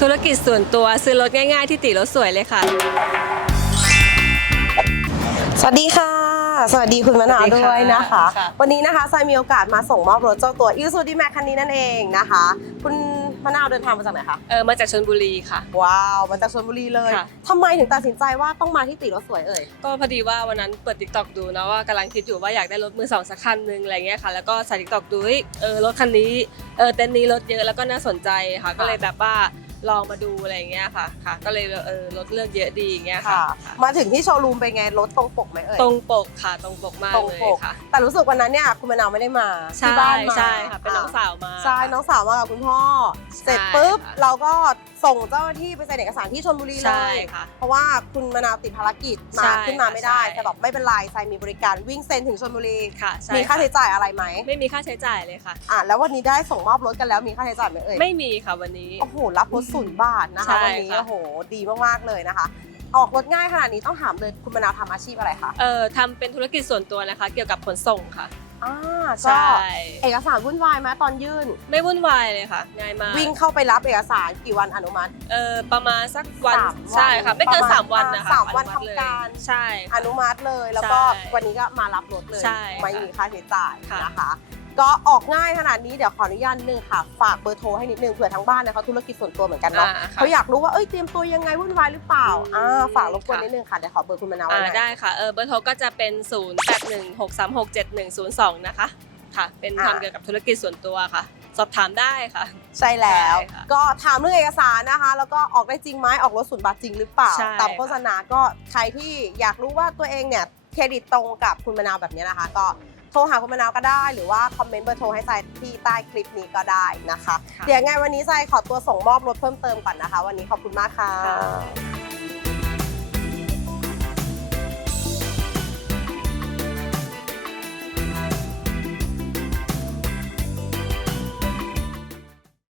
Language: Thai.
ธุรกิจส่วนตัวซื้อรถง่ายๆที่ติรถสวยเลยค่ะ สวัสดีค่ะ สวัสดีคุณมะนาวสวัสดีด้ค่ะวยนะคะ ค่ะ วันนี้นะคะทรายมีโอกาสมาส่งมอบรถเจ้าตัวอิ s ซูดีแมคคันนี้นั่นเองนะคะ คุณมะนาวเดินทางมาจากไหนคะ เออมาจากชลบุรีค่ะ ว้าว มาจากชลบุรีเลยค่ะ ทำไมถึงตัดสินใจว่าต้องมาที่ติรถสวยเอ่ย ก็พอดีว่าวันนั้นเปิดทิกตอกดูนะว่ากำลังคิดอยู่ว่าอยากได้รถมือสองสักคันหนึงอะไรเงี้ยค่ะ แล้วก็ใส่ทิกตอกดูเฮ้ยเออรถคันนี้เออเต็นท์นี้รถเยอะแล้วก็น่าสนใจค่ะ ก็เลยแบบว่า ลองมาดูอะไรเงี้ยค่ะค่ะ ก็เลยเออรถเลือกเยอะดีอย่างเงี้ยค่ะ มาถึงที่โชว์รูมเป็นไงรถตรงปกไหมเอ่ยตรงปกค่ะตรงปกมากตรงเลยปก ค่ะแต่รู้สึกวันนั้นเนี่ยคุณมะนาวไม่ได้มาใช่ที่บ้านมาใช่ค่ะเป็นน้องสาวมาใช่น้องสาวมากับคุณพ่อ เสร็จปุ๊บ เราก็ส่งเจ้าหน้าที่ไปเซ็นเอกสารที่ชลบุรีเลใช่ย ค่ะเพราะว่าคุณมะนาวติดภารกิจใช่มาขึ้นมาไม่ได้ ใช่ แต่บอกไม่เป็นไรทรายมีบริการวิ่งเซ็นถึงชลบุรี ค่ะใช่มีค่าใช้จ่ายอะไรไหมไม่มีค่าใช้จ่ายเลยค่ะ อะแล้ววันนี้ได้ส่งมอบรถกันแล้วมีค่าใช้จ่ายไหมเอ่ย ไม่มีค่ะวันนี้ โอ้โห รับรถศูนย์บาทนะคะ ใช่วันนี้ค่ะ โอ้โห ดีมาก ๆ เลยนะคะ ออกรถง่ายขนาดนี้ต้องถามเลยคุณมะนาวทำอาชีพอะไรคะ เอ่อทำเป็นธุรกิจส่วนตัวนะคะ เกี่ยวกับขนส่งค่ะ อ่าใช่ก็เอกสารวุ่นวายไหมตอนยื่น ไม่วุ่นวายเลยค่ะ ง่ายมากวิ่งเข้าไปรับเอกสารกี่วันอนุมัติ เอ่อประมาณสักวันสามวันใช่ค่ะ ไม่เกินประมาณสามวันนะคะสามวันอมัติเลยทำการใช่อค่ะนุมัติเลยแล้วก็ใช่วันนี้ก็มารับรถเลย ใช่ไม่มีค่าใช้จ่ายค่ะ นะคะ ก็ออกง่ายขนาดนี้เดี๋ยวขออนุญาตนิดนึงค่ะ ฝากเบอร์โทรให้นิดนึงเผื่อทั้งบ้านเนี่ยเขาธุรกิจส่วนตัวเหมือนกันเนาะอ่าค่ะ เขาอยากรู้ว่าเอ้ยเตรียมตัวยังไงวุ่นวายหรือเปล่าอืมอ่าฝากรบกวนค่ะนิดนึงค่ะเดี๋ยวขอเบอร์คุณมะนาวอ่าไว้หน่อย ได้ค่ะเออเบอร์โทรก็จะเป็น 0 8 1 6 3 6 7 1 0 2 นะคะค่ะ เป็นอ่า ทำเกี่ยวกับธุรกิจส่วนตัวค่ะ สอบถามได้ค่ะ ใช่แล้ว ใช่ค่ะก็ถามเรื่องเอกสารนะคะ แล้วก็ออกได้จริงไหมออกรถศูนย์บาทจริงหรือเปล่า ใช่ตามโฆษณาก็ใครที่อยากรู้ว่าตัวเองเนี่ยเครดิตตรงกับคุณมะนาวแบบนี้นะคะ ก็ โทรหาคุณมะนาวก็ได้ หรือว่าคอมเมนต์เบอร์โทรให้ทรายที่ใต้คลิปนี้ก็ได้นะคะค่ะเดี๋ยวยังไงวันนี้ทรายขอตัวส่งมอบรถเพิ่มเติมก่อนนะคะ วันนี้ขอบคุณมากค่ะค่ะ